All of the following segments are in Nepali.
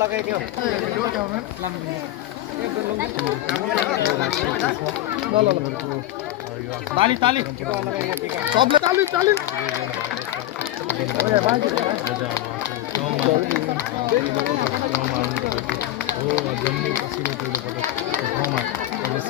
लगाइदियो ताली ताली सबले ताली ताली जम्मू कश्मीर ठाउँमा प्रवेश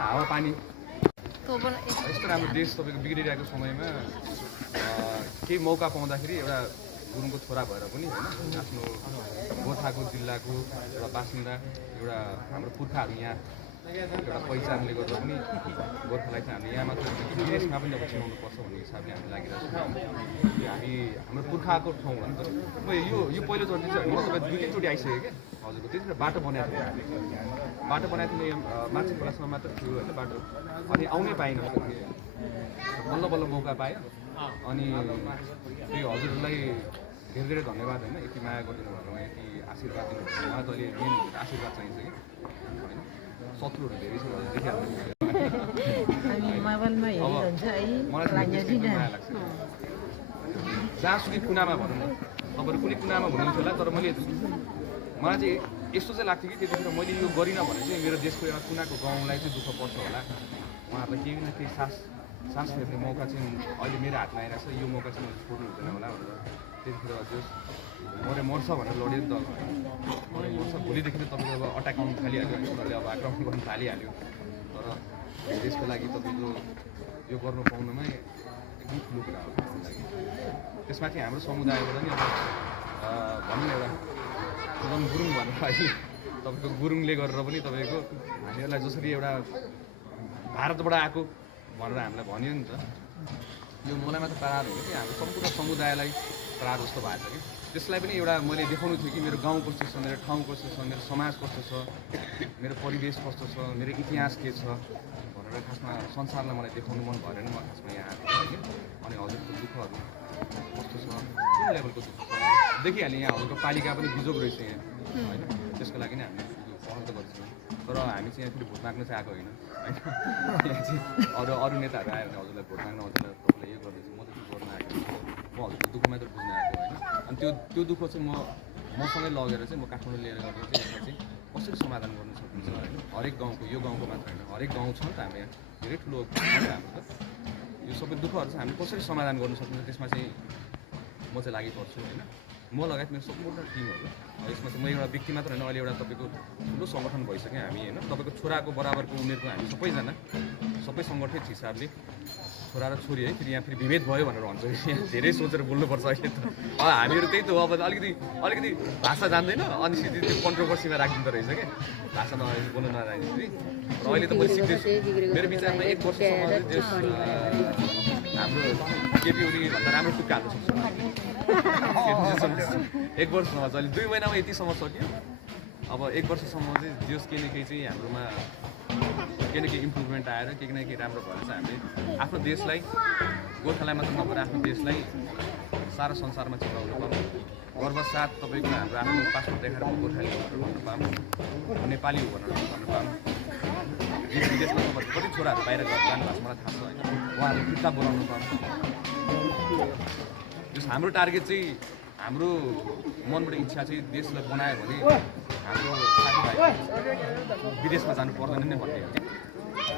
हावापानी यस्तो राम्रो देश तपाईँको बिग्रिरहेको समयमा केही मौका पाउँदाखेरि एउटा गुरुङको छोरा भएर पनि होइन आफ्नो गोर्खाको जिल्लाको एउटा बासिन्दा एउटा हाम्रो पुर्खाहरू यहाँ एउटा पहिचानले गर्दा पनि गोर्खालाई चाहिँ हामीले यहाँ मात्र विदेशमा पनि अब चिनाउनुपर्छ भन्ने हिसाबले हामी लागिरहेको छौँ। हामी हाम्रो पुर्खाको ठाउँ हो नि त। यो पहिलोचोटि चाहिँ म तपाईँ दुई तिनचोटि आइसकेँ क्या हजुरको त्यतिखेर बाटो बनाएको थियो बाटो बनाएको थियो मान्छे खोलासम्म मात्र थियो होइन बाटो अनि आउनै पाइनँ बल्ल बल्ल मौका पायो अनि त्यही हजुरलाई धेरै धेरै धन्यवाद होइन यति माया गरिदिनु भएको यति आशीर्वाद दिनुभएको उहाँ त अहिले मेन आशीर्वाद चाहिन्छ कि होइन शत्रुहरू धेरै छ देखिहाल्नु माया लाग्छ जहाँसुकै कुनामा भनौँ न तपाईँहरू कुनै कुनामा हुनुहुन्छ होला तर मलाई चाहिँ यस्तो चाहिँ लाग्थ्यो कि त्यतिखेर मैले यो गरिनँ भने चाहिँ मेरो देशको एउटा कुनाको गाउँलाई चाहिँ दुःख पर्छ होला उहाँहरूलाई केही न केही सास फेर्ने मौका चाहिँ अहिले मेरो हातमा आइरहेको छ यो मौका चाहिँ मैले छोड्नु हुँदैन होला भनेर त्यतिखेर हजुर मर्छ भनेर लड्यो नि त मर्छ भोलिदेखि त तपाईँको अब अट्याक आउनु थालिहाल्यो होइन उनीहरूले अब आक्रमण गर्नु थालिहाल्यो तर देशको लागि तपाईँको यो गर्नु पाउनुमै एकदम ठुलो कुरा हो त्यसमाथि हाम्रो समुदायबाट नि अब भनौँ न एउटा सुगम गुरुङ भनेर अहिले तपाईँको गुरुङले गरेर पनि तपाईँको हामीहरूलाई जसरी एउटा भारतबाट आएको भनेर हामीलाई भन्यो नि त यो मलाई मात्र प्रहार हो कि हाम्रो सम्पूर्ण समुदायलाई प्रहार जस्तो भएको छ कि त्यसलाई पनि एउटा मैले देखाउनु थियो कि मेरो गाउँ कस्तो छ मेरो ठाउँ कस्तो छ मेरो समाज कस्तो छ मेरो परिवेश कस्तो छ मेरो इतिहास के छ भनेर खासमा संसारलाई मलाई देखाउनु मन भएन म खासमा यहाँ आएको होइन अनि हजुरको दुःखहरू कस्तो छ कुन लेभलको दुःख छ देखिहालेँ यहाँ हजुरको पालिका पनि बिजोग रहेछ यहाँ होइन त्यसको लागि नै हामीले पहल त गर्छौँ तर हामी चाहिँ यहाँ फेरि भोट माग्न चाहिँ आएको होइन यहाँ चाहिँ अरू नेताहरू आयो भने हजुरलाई भोट माग्न हजुरलाई तपाईँलाई यो गर्दैछु म त त्यो गर्न आएको म हजुरको दुःख मात्र बुझ्न आएको होइन अनि त्यो दुःख चाहिँ मसँगै लगेर चाहिँ म काठमाडौँ लिएर गएर चाहिँ यसलाई चाहिँ कसरी समाधान गर्न सकिन्छ होइन हरेक गाउँको यो गाउँको मात्र होइन हरेक गाउँ छ नि त हाम्रो यहाँ धेरै ठुलो हाम्रो त यो सबै दुःखहरू चाहिँ हामीले कसरी समाधान गर्न सकिन्छ त्यसमा चाहिँ म चाहिँ लागि पर्छु होइन म लगायत मेरो सम्पूर्ण टिमहरू यसमा चाहिँ म एउटा व्यक्ति मात्र होइन, अहिले एउटा तपाईँको ठुलो सङ्गठन भइसक्यो हामी होइन। तपाईँको छोराको बराबरको उमेरको हामी सबैजना सबै सङ्गठित हिसाबले छोरा र छोरी है, फेरि यहाँ फेरि विभेद भयो भनेर भन्छ, यहाँ धेरै सोचेर बोल्नुपर्छ अहिले त। हामीहरू त्यही त हो, अब अलिकति भाषा जान्दैन अनि सिधै त्यो कन्ट्रोभर्सीमा राखिदिँदो रहेछ क्या, भाषा बोल्नु नजान्दाखेरि। र अहिले त मैले सिक्दैछु, मेरो विचारमा 1 वर्षसम्म चाहिँ हाम्रो केपी ओली भन्दा राम्रो टुक्का हाल्न सक्छु 1 वर्षसम्म चाहिँ। अहिले 2 महिनामा यतिसम्म सक्यो, अब 1 वर्षसम्म चाहिँ जस केही न केही चाहिँ हाम्रोमा केही न केही इम्प्रुभमेन्ट आएर केही न केही राम्रो भएर चाहिँ हामीले आफ्नो देशलाई, गोर्खालाई मात्र नभएर आफ्नो देशलाई सारा संसारमा चिनाउनु पाऊँ, गर्वसाथ तपाईँको हाम्रो आफ्नो पासपोर्ट देखाएर गोर्खाली हो भनेर भन्नु पाऊँ, नेपाली हो भनेर भन्नु पाऊँ। देश विदेशमा तपाईँको कति छोराहरू बाहिर गएर जानुभएको छ मलाई थाहा छ होइन, उहाँहरूले फिर्ता बोलाउनु पाऊँ। जस हाम्रो टार्गेट चाहिँ, हाम्रो मनबाट इच्छा चाहिँ देशलाई बनायो भने हाम्रो साथीभाइ विदेशमा जानु पर्दैन नै भन्ने हो।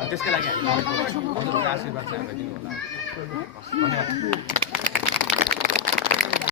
त्यसकै लागि हामी हजुरहरूको आशीर्वाद चाहिँ हामीलाई दिनु होला। धन्यवाद।